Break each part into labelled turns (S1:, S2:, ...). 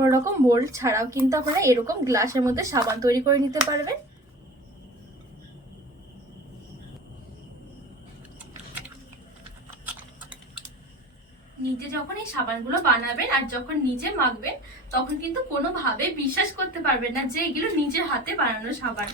S1: কোনো রকম মোল্ড ছাড়াও কিন্তু আপনারা এরকম গ্লাসের মধ্যে সাবান তৈরি করে নিতে পারবেন। নিজে যখন এই সাবানগুলো বানাবেন আর যখন নিজে মাখবেন, তখন কিন্তু কোনোভাবে বিশ্বাস করতে পারবেন না যে এগুলো নিজের হাতে বানানো সাবান।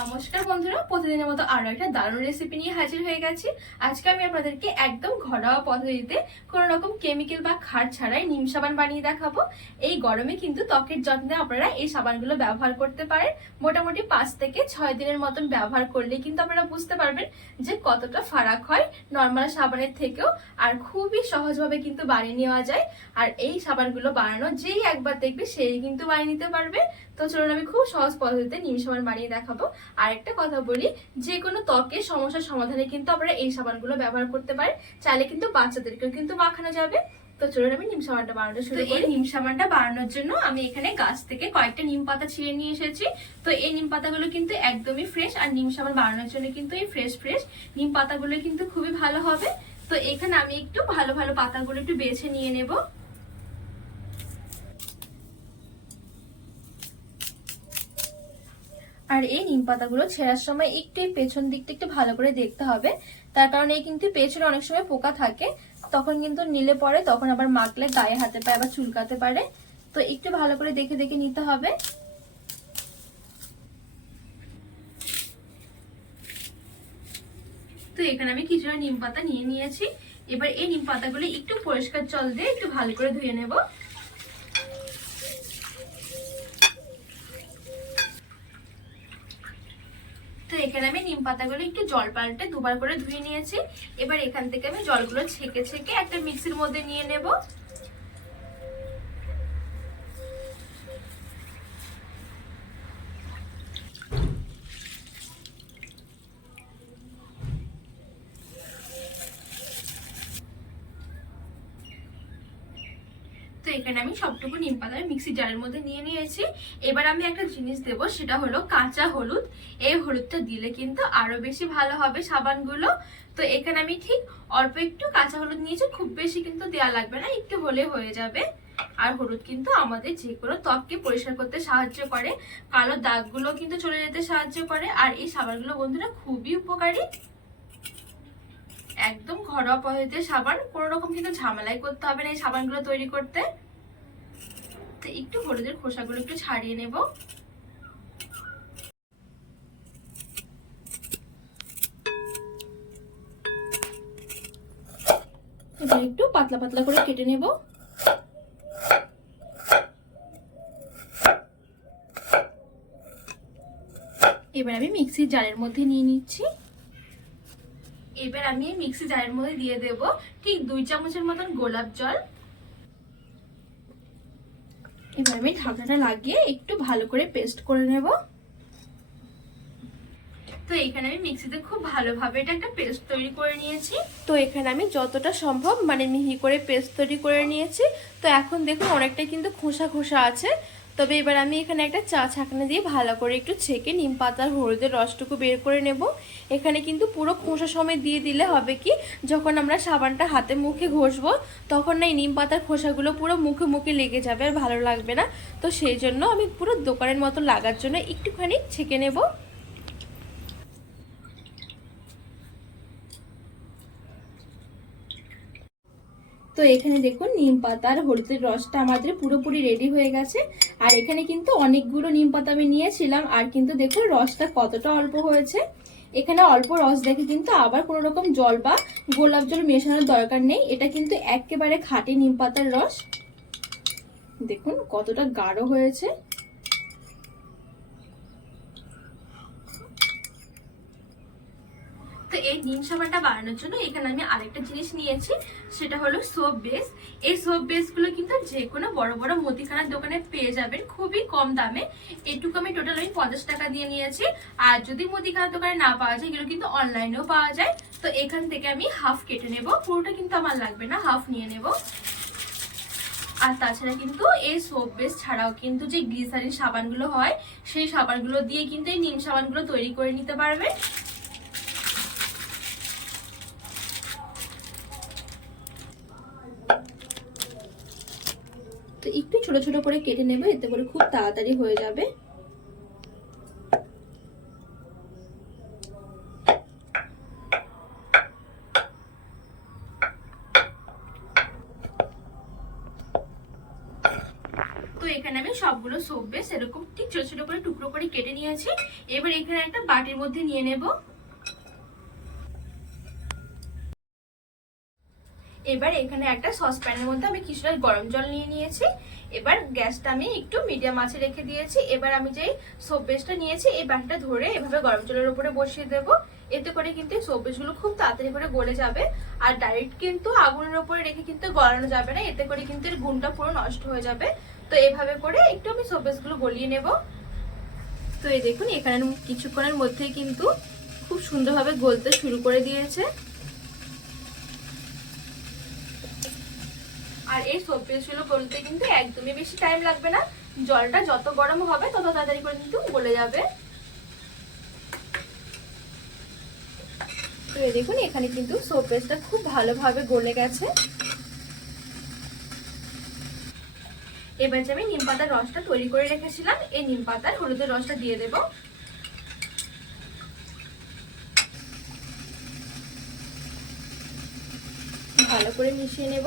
S1: নমস্কার বন্ধুরা, প্রতিদিনের মতো আরও একটা দারুণ রেসিপি নিয়ে হাজির হয়ে গেছি। আজকে আমি আপনাদেরকে একদম ঘরোয়া পদ্ধতিতে কোনো রকম কেমিক্যাল বা খার ছাড়াই নিম সাবান বানিয়ে দেখাবো। এই গরমে কিন্তু ত্বকের যত্নে আপনারা এই সাবানগুলো ব্যবহার করতে পারেন। মোটামুটি পাঁচ থেকে ছয় দিনের মতন ব্যবহার করলে কিন্তু আপনারা বুঝতে পারবেন যে কতটা ফারাক হয় নর্মাল সাবানের থেকেও আর খুবই সহজভাবে কিন্তু বানিয়ে নেওয়া যায়। আর এই সাবানগুলো বানানো যেই একবার দেখবে সেই কিন্তু বানিয়ে নিতে পারবে। তো চলুন আমি খুব সহজ পদ্ধতিতে নিম সাবান বানিয়ে দেখাবো। আর একটা কথা বলি যে কোনো ত্বকের সমস্যার সমাধানে কিন্তু আপনারা এই সাবানগুলো ব্যবহার করতে পারেন চাইলে কিন্তু বাচ্চাদেরকেও কিন্তু মাখানো যাবে। তো চলুন আমি নিম সাবানটা বানানো শুরু করি। নিম সাবানটা বানানোর জন্য আমি এখানে গাছ থেকে কয়েকটা নিম পাতা ছিঁড়ে নিয়ে এসেছি। তো এই নিম পাতাগুলো কিন্তু একদমই ফ্রেশ আর নিম সাবান বানানোর জন্য কিন্তু এই ফ্রেশ ফ্রেশ নিম পাতাগুলো কিন্তু খুবই ভালো হবে। তো এখানে আমি একটু ভালো ভালো পাতাগুলো একটু বেছে নিয়ে নেব। আর এই নিম পাতাগুলো ছেঁড়ার সময় একটু পেছন দিকটা একটু ভালো করে দেখতে হবে। তার কারণে কিন্তু পেছনে অনেক সময় পোকা থাকে, তখন কিন্তু নিলে পরে, তখন আবার মাখলে গায়ে হাতে পায়ে, আবার চুলকাতে পারে। তো একটু ভালো করে দেখে দেখে নিতে হবে। তো এখানে আমি কিছুটা নিম পাতা নিয়ে নিয়েছি। এবার এই নিম পাতাগুলো একটু পরিষ্কার জল দিয়ে একটু ভালো করে ধুয়ে নেব। তো এখানে আমি নিম পাতাগুলো একটু জল পাল্টে দুবার করে ধুয়ে নিয়েছি। এবার এখান থেকে আমি জলগুলো ছেঁকে ছেঁকে একটা মিক্সির মধ্যে নিয়ে নেব। এখানে আমি সবটুকু নিম পাতা মিক্সি জারের মধ্যে নিয়ে নিয়েছি। এবার আমি একটা জিনিস দেব, সেটা হলো কাঁচা হলুদ। এই হলুদটা দিলে কিন্তু আরও বেশি ভালো হবে সাবানগুলো। তো এখানে আমি ঠিক অল্প একটু কাঁচা হলুদ নিয়েছি, খুব বেশি কিন্তু দেওয়া লাগবে না, একটু হলে হয়ে যাবে। আর হলুদ কিন্তু আমাদের যে কোনো ত্বককে পরিষ্কার করতে সাহায্য করে। কালো দাগগুলো কিন্তু চলে যেতে সাহায্য করে। আর এই সাবানগুলো বন্ধুরা খুবই উপকারী। একদম ঘরোয়া পদ্ধতিতে সাবান, কোনো রকম কিন্তু ঝামেলাই করতে হবে না এই সাবানগুলো তৈরি করতে। তো একটু হলুদের খোসাগুলো একটু ছাড়িয়ে নেব। একটু পাতলা পাতলা করে কেটে নেব। এবার আমি মিক্সির জারের মধ্যে নিয়ে নিচ্ছি। এবার আমি মিক্সি জারের মধ্যে দিয়ে দেব ঠিক দুই চামচের মতন গোলাপ জল। এবার আমি ঢাকনাটা লাগিয়ে একটু ভালো করে পেস্ট করে নেব। তো এখানে আমি মিক্সিতে খুব ভালোভাবে এটা একটা পেস্ট তৈরি করে নিয়েছি। তো এখানে আমি যতটা সম্ভব মানে মিহি করে পেস্ট তৈরি করে নিয়েছি। তো এখন দেখুন অনেকটা কিন্তু খোসা খোসা আছে। তবে এবার আমি এখানে একটা চা ছাঁকনা দিয়ে ভালো করে একটু ছেঁকে নিম পাতার হলুদের রসটুকু বের করে নেব। এখানে কিন্তু পুরো খোসা সময় দিয়ে দিলে হবে কি, যখন আমরা সাবানটা হাতে মুখে ঘষবো, তখন না এই নিম পাতার খোসাগুলো পুরো মুখে মুখে লেগে যাবে আর ভালো লাগবে না। তো সেই জন্য আমি পুরো দোকানের মতো লাগার জন্য একটুখানি ছেঁকে নেব। তো এখানে দেখুন, নিম পাতা আর হলুদের রসটা আমাদের পুরোপুরি রেডি হয়ে গেছে। আর এখানে কিন্তু অনেকগুলো নিম পাতা আমি নিয়েছিলাম, আর কিন্তু দেখুন রসটা কতটা অল্প হয়েছে। এখানে অল্প রস দেখে কিন্তু আবার কোনো রকম জল বা গোলাপ জল মেশানোর দরকার নেই। এটা কিন্তু একেবারে খাঁটি নিম পাতার রস। দেখুন কতটা গাঢ় হয়েছে। তো এই নিম সাবানটা বানানোর জন্য এখানে আমি আরেকটা জিনিস নিয়েছি, সেটা হলো সোপ বেস এই সোপ বেসগুলো কিন্তু যে কোনো বড় বড় মুদিখানার দোকানে পেয়ে যাবেন, খুবই কম দামে। এটুকু আমি টোটাল আমি পঞ্চাশ টাকা দিয়ে নিয়েছি। আর যদি মুদিখানার দোকানে না পাওয়া যায়, এগুলো কিন্তু অনলাইনেও পাওয়া যায়। তো এখান থেকে আমি হাফ কেটে নেব। পুরোটা কিন্তু আমার লাগবে না হাফ নিয়ে নেব। আর তাছাড়া কিন্তু এই সোপ বেস ছাড়াও কিন্তু যে গ্লিসারিন সাবানগুলো হয়, সেই সাবানগুলো দিয়ে কিন্তু এই নিম সাবানগুলো তৈরি করে নিতে পারবে তো একটু ছোট ছোট করে কেটে নেব, এতে করে খুব তাড়াতাড়ি হয়ে যাবে। তো এখানে আমি সবগুলো সববে সেরকম ঠিক ছোট ছোট করে টুকরো করে কেটে নিয়েছি। এবার এখানে একটা বাটির মধ্যে নিয়ে নেব এবার এখানে একটা সসপ্যানের মধ্যে আমি কিছুটা গরম জল নিয়ে নিয়েছি। এবার গ্যাসটা আমি একটু মিডিয়াম আঁচে রেখে দিয়েছি। এবার আমি যেই সোপ বেসটা নিয়েছি, এই বাটিটা ধরে এভাবে গরম জলের উপরে বসিয়ে দেব। এতে করে কিন্তু সোপ বেসগুলো খুব তাড়াতাড়ি করে গলে যাবে। আর ডাইরেক্ট কিন্তু আগুনের উপরে রেখে কিন্তু গলানো যাবে না। এতে করে কিন্তু এর গুণটা পুরো নষ্ট হয়ে যাবে। তো এভাবে করে একটু আমি সোপ বেসগুলো গলিয়ে নেব। তো এই দেখুন এখানে কিছুক্ষণের মধ্যেই কিন্তু খুব সুন্দরভাবে গলতে শুরু করে দিয়েছে। আর এই পেস্টগুলো গলতে কিন্তু একদমই বেশি টাইম লাগবে না। জলটা যত গরম হবে, তত তাড়াতাড়ি করে কিন্তু গলে যাবে। দেখুন, এখানে কিন্তু সোপ পেস্টটা খুব ভালোভাবে গলে গেছে। এবার যে আমি নিম পাতার রসটা তৈরি করে রেখেছিলাম, এই নিম পাতার হলুদের রসটা দিয়ে দেব। ভালো করে মিশিয়ে নেব।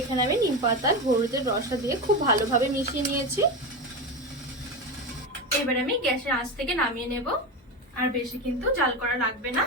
S1: এখানে আমি নিম পাতার হলুদের রসা দিয়ে খুব ভালোভাবে মিশিয়ে নিয়েছি। এবার আমি গ্যাসের আঁচ থেকে নামিয়ে নেব। আর বেশি কিন্তু জাল করা লাগবে না।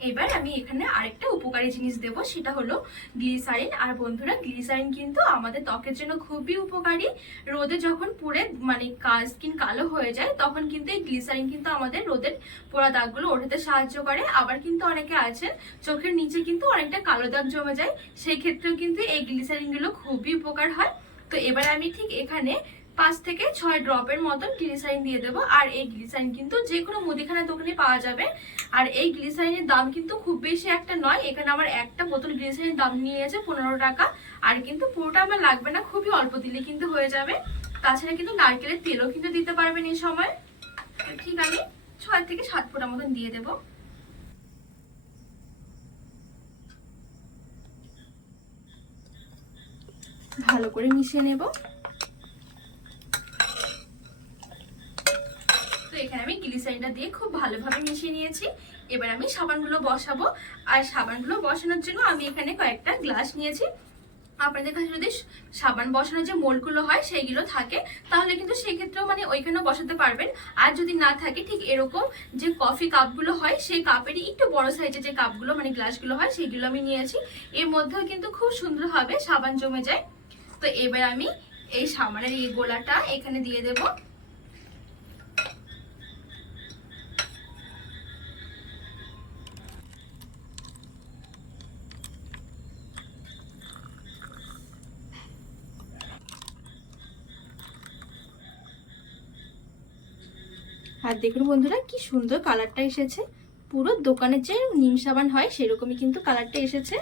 S1: এবার আমি এখানে আরেকটা উপকারী জিনিস দেব, সেটা হলো গ্লিসারিন। আর বন্ধুরা, গ্লিসারিন কিন্তু আমাদের ত্বকের জন্য খুবই উপকারী। রোদে যখন পুড়ে মানে স্কিন কালো হয়ে যায়, তখন কিন্তু এই গ্লিসারিন কিন্তু আমাদের রোদের পোড়া দাগগুলো ওঠাতে সাহায্য করে। আবার কিন্তু অনেকে আছেন চোখের নিচে কিন্তু অনেকটা কালো দাগ জমে যায়, সেই ক্ষেত্রেও কিন্তু এই গ্লিসারিনগুলো খুবই উপকার হয়। তো এবার আমি ঠিক এখানে পাঁচ থেকে ছয় ড্রপের মতন গ্লিসারিন দিয়ে দেবো। আর এই গ্লিসারিন কিন্তু যে কোনো মুদিখানা দোকানে পাওয়া যাবে। আর এই গ্লিসারিনের দাম কিন্তু খুব বেশি একটা নয়। এখানে আমার একটা বোতল গ্লিসারিনের দাম নিয়েছে পনেরো টাকা। আর কিন্তু পুরোটা আমার লাগবে না, খুবই অল্প দিলে কিন্তু হয়ে যাবে। তাছাড়া কিন্তু নারকেলের তেলও কিন্তু দিতে পারবেন এই সময়। ঠিক আমি ছয় থেকে সাত ফোঁটা মতন দিয়ে দেবো। ভালো করে মিশিয়ে নেব। এখানে আমি গ্লিসারিনটা দিয়ে খুব ভালোভাবে মিশিয়ে নিয়েছি। এবার আমি সাবানগুলো বসাবো। আর সাবানগুলো বসানোর জন্য আমি এখানে কয়েকটা গ্লাস নিয়েছি। আপনাদের কাছে যদি সাবান বসানোর যে মোলগুলো হয় সেইগুলো থাকে, তাহলে কিন্তু সেক্ষেত্রেও মানে ওইখানেও বসাতে পারবেন। আর যদি না থাকে, ঠিক এরকম যে কফি কাপগুলো হয়, সেই কাপেরই একটু বড় সাইজের যে কাপগুলো মানে গ্লাসগুলো হয়, সেইগুলো আমি নিয়েছি। এর মধ্যেও কিন্তু খুব সুন্দরভাবে সাবান জমে যায়। তো এবার আমি এই সাবানের এই গোলাটা এখানে দিয়ে দেবো। আর দেখুন বন্ধুরা, কি সুন্দর কালারটা এসেছে। পুরো দোকানের যে নিম সাবান হয়, সেরকমই কিন্তু কালারটা এসেছে।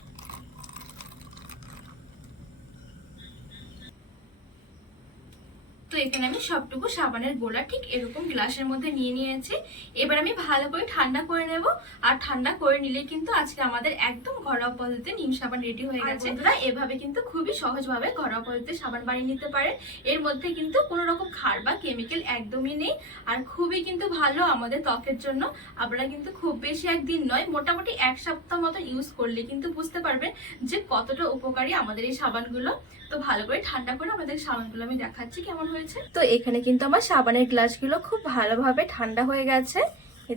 S1: তো এখানে আমি সবটুকু সাবানের গোলা ঠিক এরকম গ্লাসের মধ্যে নিয়ে নিয়েছি। এবার আমি ভালো করে ঠান্ডা করে নেব। আর ঠান্ডা করে নিলে কিন্তু আজকে আমাদের একদম ঘরোয়া পদ্ধতিতে নিম সাবান রেডি হয়ে গেছে। বন্ধুরা এভাবে কিন্তু খুবই সহজভাবে ঘরোয়া পদ্ধতিতে সাবান বানিয়ে নিতে পারে। এর মধ্যে কিন্তু কোনো রকম খার বা কেমিক্যাল একদমই নেই। আর খুবই কিন্তু ভালো আমাদের ত্বকের জন্য। আপনারা কিন্তু খুব বেশি একদিন নয় মোটামুটি এক সপ্তাহ মতো ইউজ করলে কিন্তু বুঝতে পারবেন যে কতটা উপকারী আমাদের এই সাবানগুলো। তো ভালো করে ঠান্ডা করে আমাদের সাবানগুলো আমি দেখাচ্ছি কেমন হয়েছে। তো এখানে কিন্তু আমার সাবানের গ্লাসগুলো খুব ভালোভাবে ঠান্ডা হয়ে গেছে।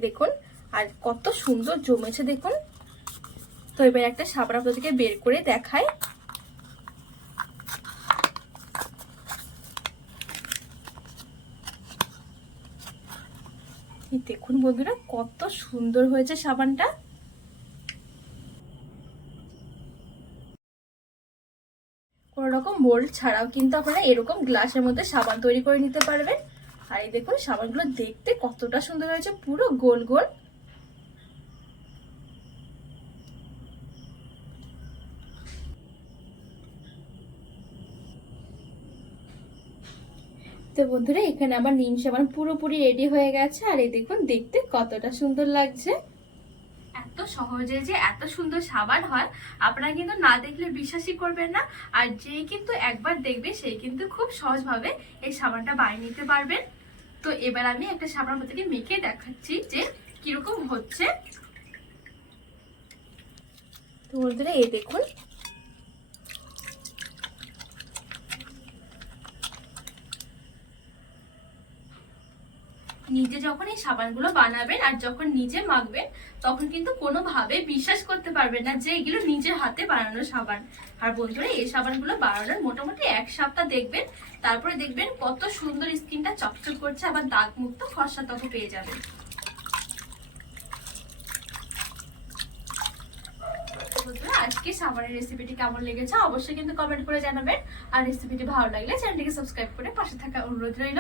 S1: দেখুন, আর কত সুন্দর জমেছে দেখুন। তো এবার একটা সাবান আপনাদেরকে বের করে দেখায় দেখুন বন্ধুরা, কত সুন্দর হয়েছে সাবানটা কোনো রকম মোল্ড ছাড়াও কিন্তু আপনারা এরকম গ্লাসের মধ্যে সাবান তৈরি করে নিতে পারবেন। আর এই দেখুন, সাবানগুলো দেখতে কতটা সুন্দর হয়েছে, পুরো গোল গোল। তো বন্ধুরা, এখানে আমার নিম সাবান পুরোপুরি রেডি হয়ে গেছে, আর এই দেখুন, দেখতে কতটা সুন্দর লাগছে। এত সহজে যে এত সুন্দর সাবান হয়, আপনারা কিন্তু না দেখলে বিশ্বাসই করবেন না। আর যেই কিন্তু একবার দেখবে সেই কিন্তু খুব সহজভাবে এই সাবানটা বানিয়ে নিতে পারবেন। তো এবার আমি একটা সাবান থেকে মেখে দেখাচ্ছি যে কীরকম হচ্ছে। তো বন্ধুরা, এই দেখুন নিজে যখন এই সাবানগুলো বানাবেন আর যখন নিজে মাখবেন, তখন কিন্তু কোনোভাবে বিশ্বাস করতে পারবেন না যে এগুলো নিজের হাতে বানানো সাবান। আর বন্ধুরা, এই সাবানগুলো বানানোর মোটামুটি এক সপ্তাহ দেখবেন, তারপরে দেখবেন কত সুন্দর স্কিনটা চকচক করছে, আবার দাগ মুক্ত খসা ত্বক পেয়ে যাবেন। আজকে সাবানের রেসিপিটি কেমন লেগেছে অবশ্যই কিন্তু কমেন্ট করে জানাবেন। আর রেসিপিটি ভালো লাগলে চ্যানেলটিকে সাবস্ক্রাইব করে পাশে থাকা অনুরোধ রইল।